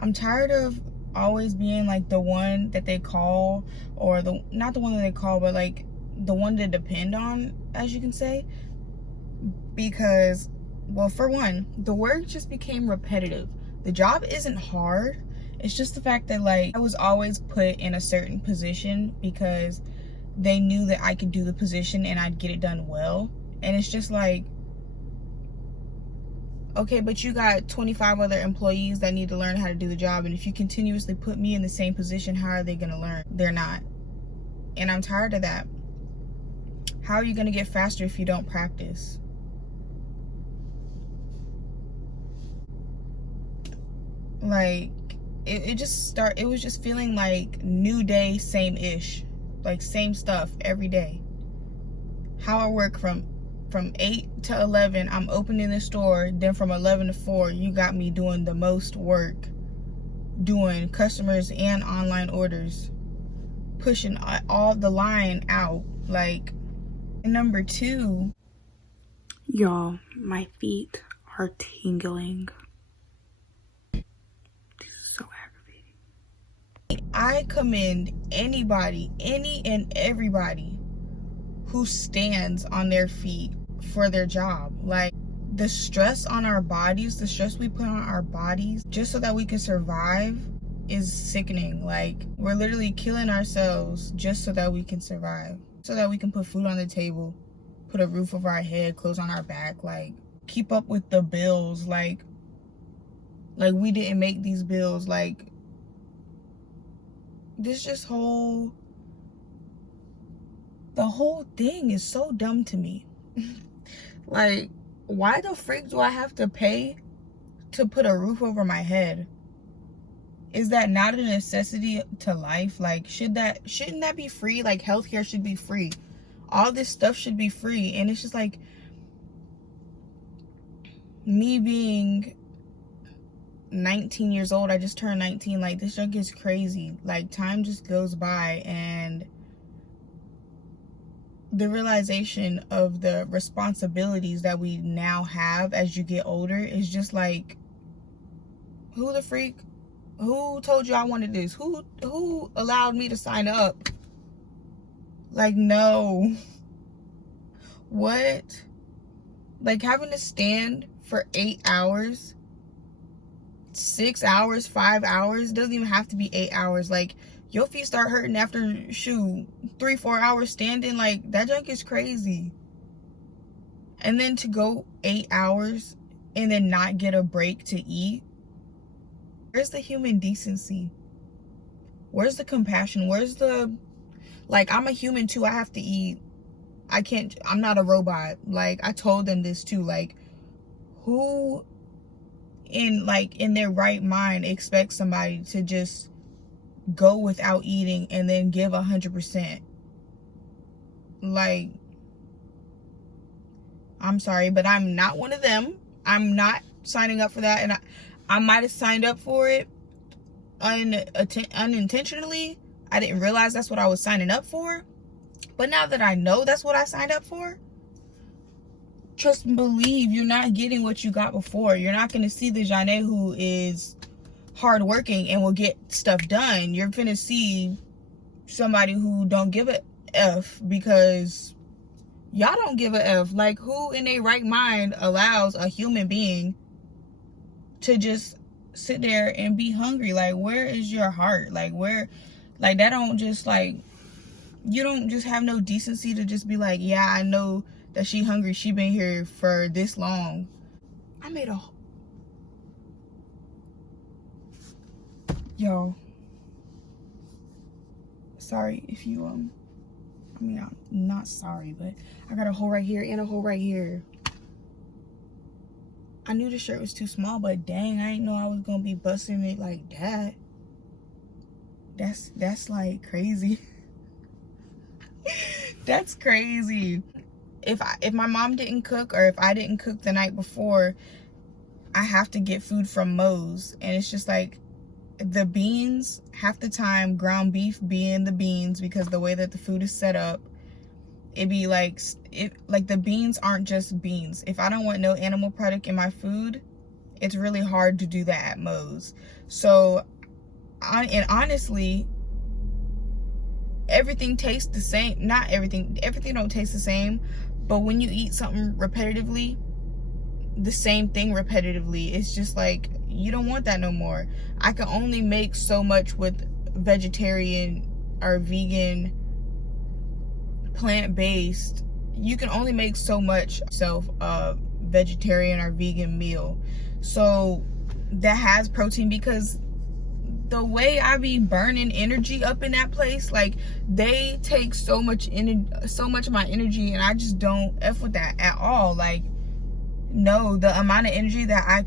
I'm tired of always being like the one that they call, or the not the one that they call, but like the one to depend on, as you can say. Because, well, for one, the work just became repetitive. The job isn't hard. It's just the fact that like I was always put in a certain position because they knew that I could do the position and I'd get it done well. And it's just like, okay, but you got 25 other employees that need to learn how to do the job, and if you continuously put me in the same position, how are they going to learn? They're not. And I'm tired of that. How are you going to get faster if you don't practice? Like, it was just feeling like new day, same-ish. Like, same stuff every day. How I work from 8 to 11, I'm opening the store. Then from 11 to 4, you got me doing the most work, doing customers and online orders, pushing all the line out. Like, number 2, y'all, my feet are tingling. This is so aggravating. I commend anybody, any and everybody who stands on their feet for their job. Like, the stress on our bodies, the stress we put on our bodies just so that we can survive is sickening. Like, we're literally killing ourselves just so that we can survive, so that we can put food on the table, put a roof over our head, clothes on our back, like keep up with the bills. Like we didn't make these bills. Like, this just the whole thing is so dumb to me. Like, why the freak do I have to pay to put a roof over my head? Is that not a necessity to life? Like, shouldn't that be free? Like, healthcare should be free. All this stuff should be free. And it's just like, me being 19 years old, I just turned 19, like, this junk is crazy. Like, time just goes by, and the realization of the responsibilities that we now have as you get older is just like, who the freak? Who told you I wanted this? Who allowed me to sign up? Like, no. What? Like, having to stand for 8 hours, 6 hours, 5 hours, doesn't even have to be 8 hours. Like, your feet start hurting after 3-4 hours standing. Like, that junk is crazy. And then to go 8 hours and then not get a break to eat. Where's the human decency? Where's the compassion? Where's the, like, I'm a human too. I have to eat. I'm not a robot. Like, I told them this too. Like, who in their right mind expects somebody to just go without eating and then give 100%? Like, I'm sorry, but I'm not one of them. I'm not signing up for that. And I might have signed up for it unintentionally. I didn't realize that's what I was signing up for. But now that I know that's what I signed up for, trust and believe, you're not getting what you got before. You're not going to see the Janae who is hardworking and will get stuff done. You're going to see somebody who don't give a F, because y'all don't give a F. Like, who in their right mind allows a human being to just sit there and be hungry? Like, where is your heart? Like, where, like, that don't just, like, you don't just have no decency to just be like, yeah, I know that she hungry. She been here for this long. I made a, yo, sorry if you, I mean, I'm not sorry, but I got a hole right here and a hole right here. I knew the shirt was too small, but dang, I didn't know I was gonna be busting it like that. That's like crazy. That's crazy. If my mom didn't cook, or if I didn't cook the night before, I have to get food from Moe's. And it's just like, the beans, half the time, ground beef being the beans, because the way that the food is set up, it be like the beans aren't just beans. If I don't want no animal product in my food, It's really hard to do that at Moe's. So, and honestly, everything tastes the same. Not everything don't taste the same, but when you eat something repetitively, the same thing repetitively, it's just like, you don't want that no more. I can only make so much with vegetarian or vegan, plant-based. You can only make so much vegetarian or vegan meal. So that has protein, because the way I be burning energy up in that place, like, they take so much of my energy, and I just don't F with that at all. Like, no, the amount of energy that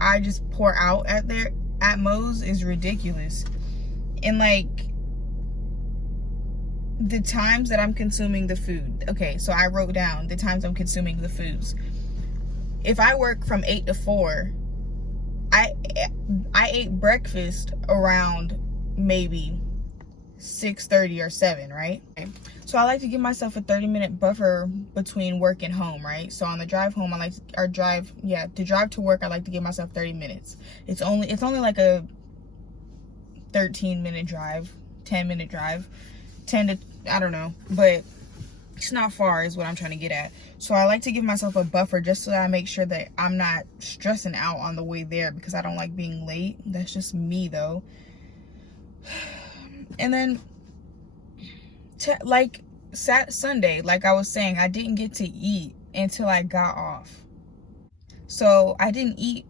I just pour out at Moe's is ridiculous. And like, the times that I'm consuming the food. Okay, so I wrote down the times I'm consuming the foods. If I work from 8 to 4, I ate breakfast around maybe 6:30 or 7, right? So I like to give myself a 30-minute buffer between work and home, right? So on the drive home, to drive to work, I like to give myself 30 minutes. It's only like a 13-minute drive, 10-minute drive, 10 to, I don't know, but it's not far is what I'm trying to get at. So I like to give myself a buffer just so that I make sure that I'm not stressing out on the way there, because I don't like being late. That's just me though. And then Sunday, like I was saying, I didn't get to eat until I got off. So I didn't eat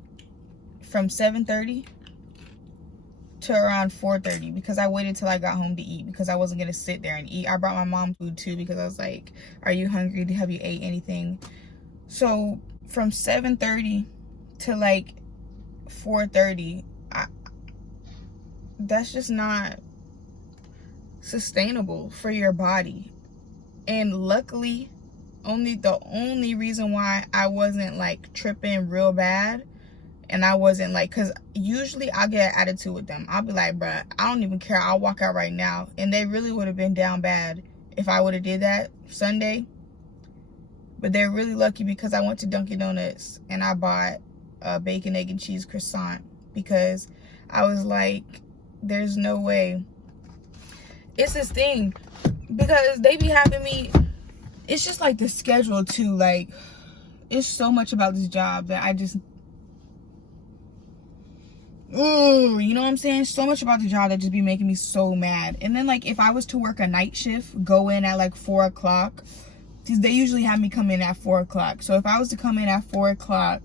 from 7:30 to around 4:30 because I waited till I got home to eat, because I wasn't gonna sit there and eat. I brought my mom food too, because I was like, are you hungry? Have you ate anything? So from 7:30 to like 4:30, that's just not sustainable for your body. And luckily, the only reason why I wasn't like tripping real bad, and I wasn't like, because usually I'll get an attitude with them. I'll be like, bruh, I don't even care, I'll walk out right now. And they really would have been down bad if I would have did that Sunday. But they're really lucky, because I went to Dunkin' Donuts and I bought a bacon, egg, and cheese croissant, because I was like, there's no way. It's this thing, because they be having me, it's just like the schedule too. Like, it's so much about this job that I just, you know what I'm saying? So much about the job that just be making me so mad. And then like, if I was to work a night shift, go in at like 4 o'clock, because they usually have me come in at 4 o'clock. So if I was to come in at 4 o'clock,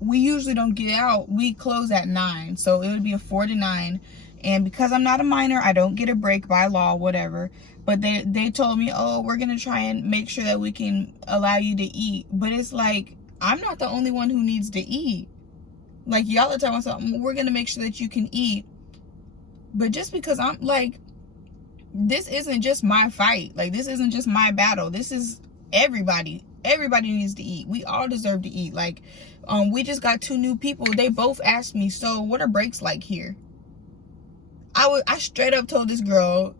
we usually don't get out. We close at 9. So it would be a 4 to 9. And because I'm not a minor, I don't get a break by law, whatever. But they told me, oh, we're going to try and make sure that we can allow you to eat. But it's like, I'm not the only one who needs to eat. Like, y'all are talking about something, we're going to make sure that you can eat. But just because I'm like, this isn't just my fight. Like, this isn't just my battle. This is everybody. Everybody needs to eat. We all deserve to eat. Like, we just got 2 new people. They both asked me, so what are breaks like here? I straight up told this girl,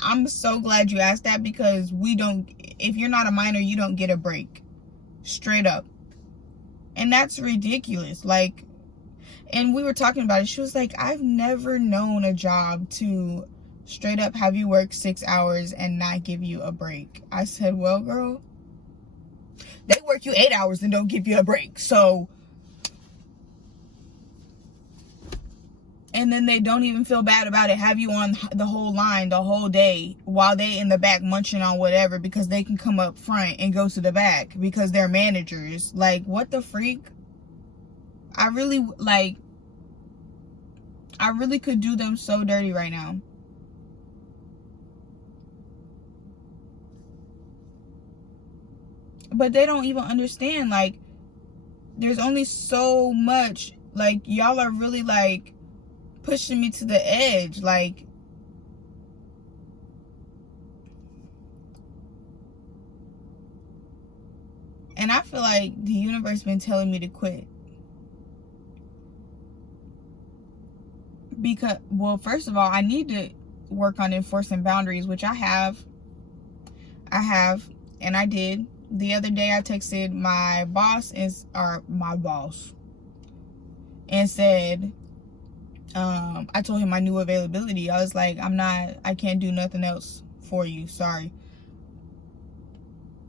I'm so glad you asked that, because if you're not a minor, you don't get a break. Straight up. And that's ridiculous. Like, and we were talking about it. She was like, I've never known a job to straight up have you work 6 hours and not give you a break. I said, well, girl, they work you 8 hours and don't give you a break. So, and then they don't even feel bad about it, have you on the whole line the whole day while they in the back munching on whatever, because they can come up front and go to the back because they're managers. Like, what the freak? I really could do them so dirty right now. But they don't even understand, like, there's only so much, like, y'all are really like pushing me to the edge. Like, and I feel like the universe been telling me to quit, because, well, first of all, I need to work on enforcing boundaries, which I have, and I did. The other day I texted my boss, and said, I told him my new availability. I was like, I can't do nothing else for you, sorry.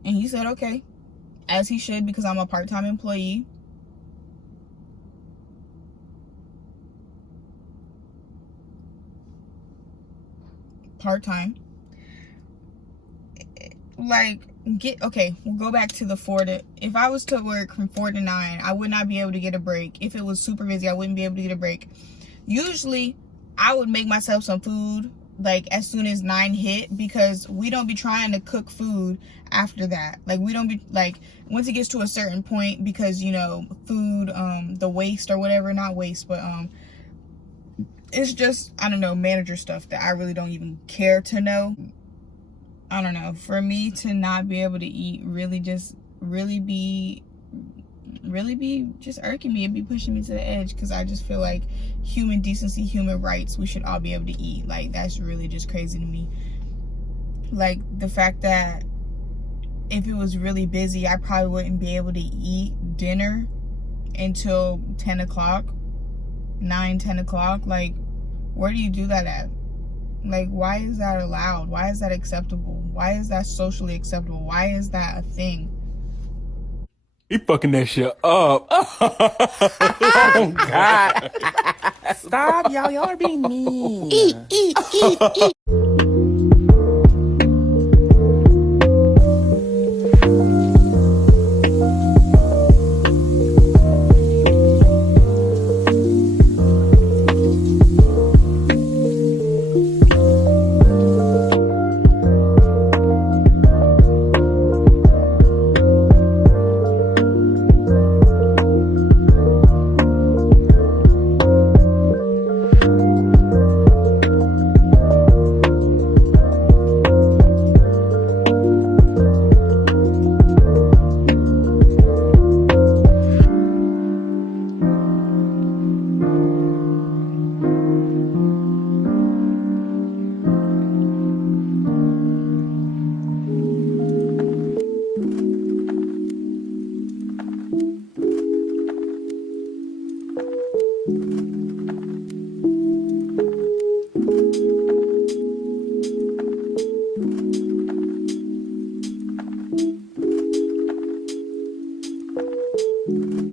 And he said, okay, as he should, because I'm a part-time employee. Part-time. Like, we'll go back to the 4 to, if I was to work from 4 to 9, I would not be able to get a break. If it was super busy, I wouldn't be able to get a break. Usually, I would make myself some food, like, as soon as 9 hit, because we don't be trying to cook food after that. Like, we don't be, like, once it gets to a certain point, because, you know, food, the waste or whatever, not waste, but, it's just, I don't know, manager stuff that I really don't even care to know. I don't know, for me to not be able to eat really be just irking me. It'd be pushing me to the edge, because I just feel like human decency, human rights, we should all be able to eat. Like, that's really just crazy to me. Like, the fact that if it was really busy, I probably wouldn't be able to eat dinner until 10 o'clock, 9, 10 o'clock. Like, where do you do that at? Like, why is that allowed? Why is that acceptable? Why is that socially acceptable? Why is that a thing? He fucking that shit up. Oh, God. Stop, y'all. Y'all are being mean.